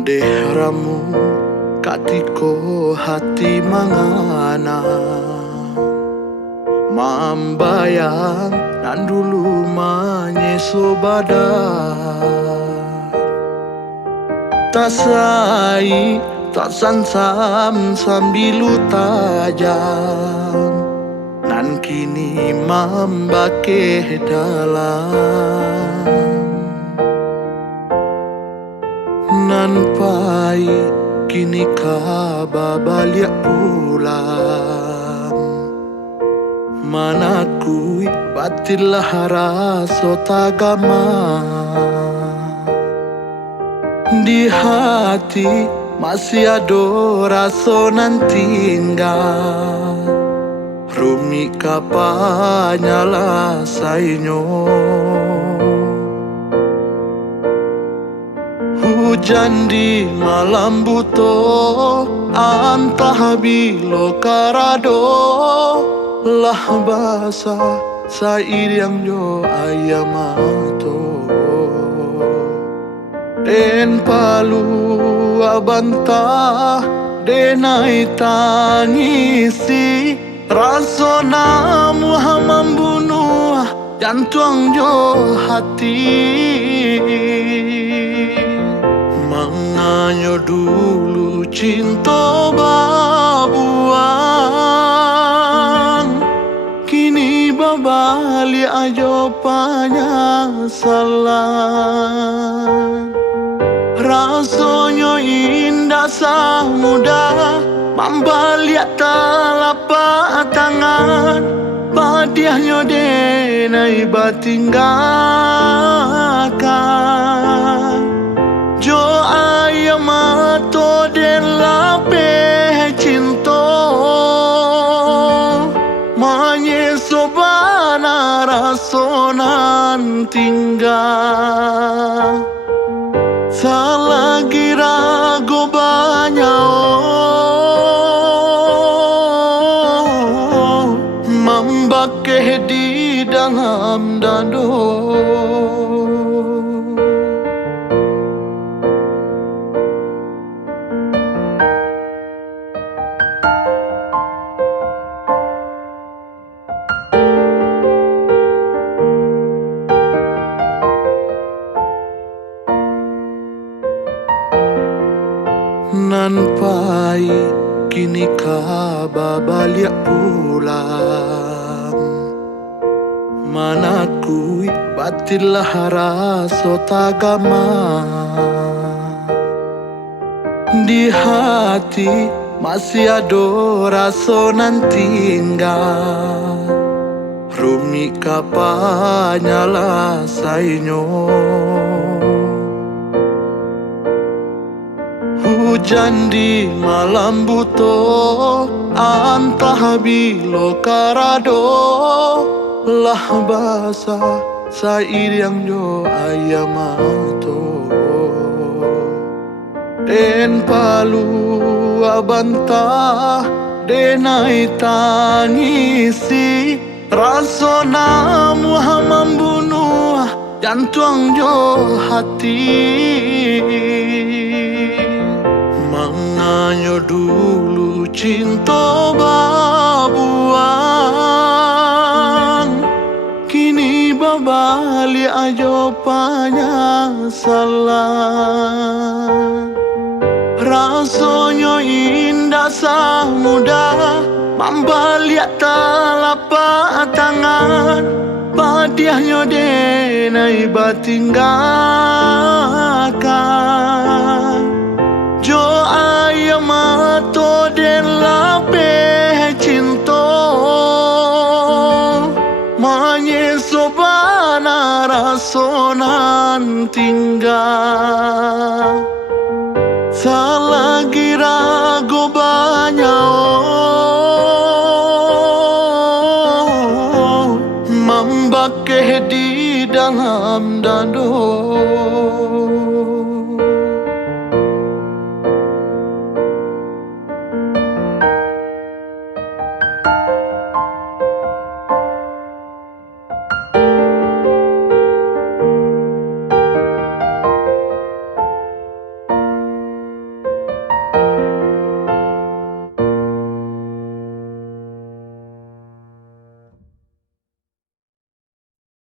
Dehramu katiko hati mangana mambayang nan dulu manyeso badan tasai tak sansam sambilu tajam nan kini mambake dalam nan pai kini kaba balik pulang manakui batilah rasa tagama di hati masih ada rasa nan tinggal rumi kapanya lah sainyo hujan di malam buto antah bilo karado lah basah sair yang jo ayamato den palu abantah denai tangisi rasona muhamam bunuh jantung jo hati manganyo dulu cinta babuang kini babali ajo penyesalan rasanya indah samudah membaliak telapak tangan padiahnya denai batinggalkan jo ayamato den lape cinta manyesobana rasonan tinggal salagi rago banyak membakeh di dalam dado nan pai kini kaba balik pulang manakui batilah rasa tagama di hati masih ada rasa nan tinggal rumi kapanya lah sainyo hujan di malam buto antah bilo karado lah basah sair yang jo ayamato den palu abantah denai tangisi rasona muhamam bunuh jantung jo hati manganyo dulu cinta babuang kini babali ajo penyesalan rasanya indah samudah membaliak telapak tangan padiahnya denai batinggalkan jo ayamato den lape cinta manyesobana rasonan tinggal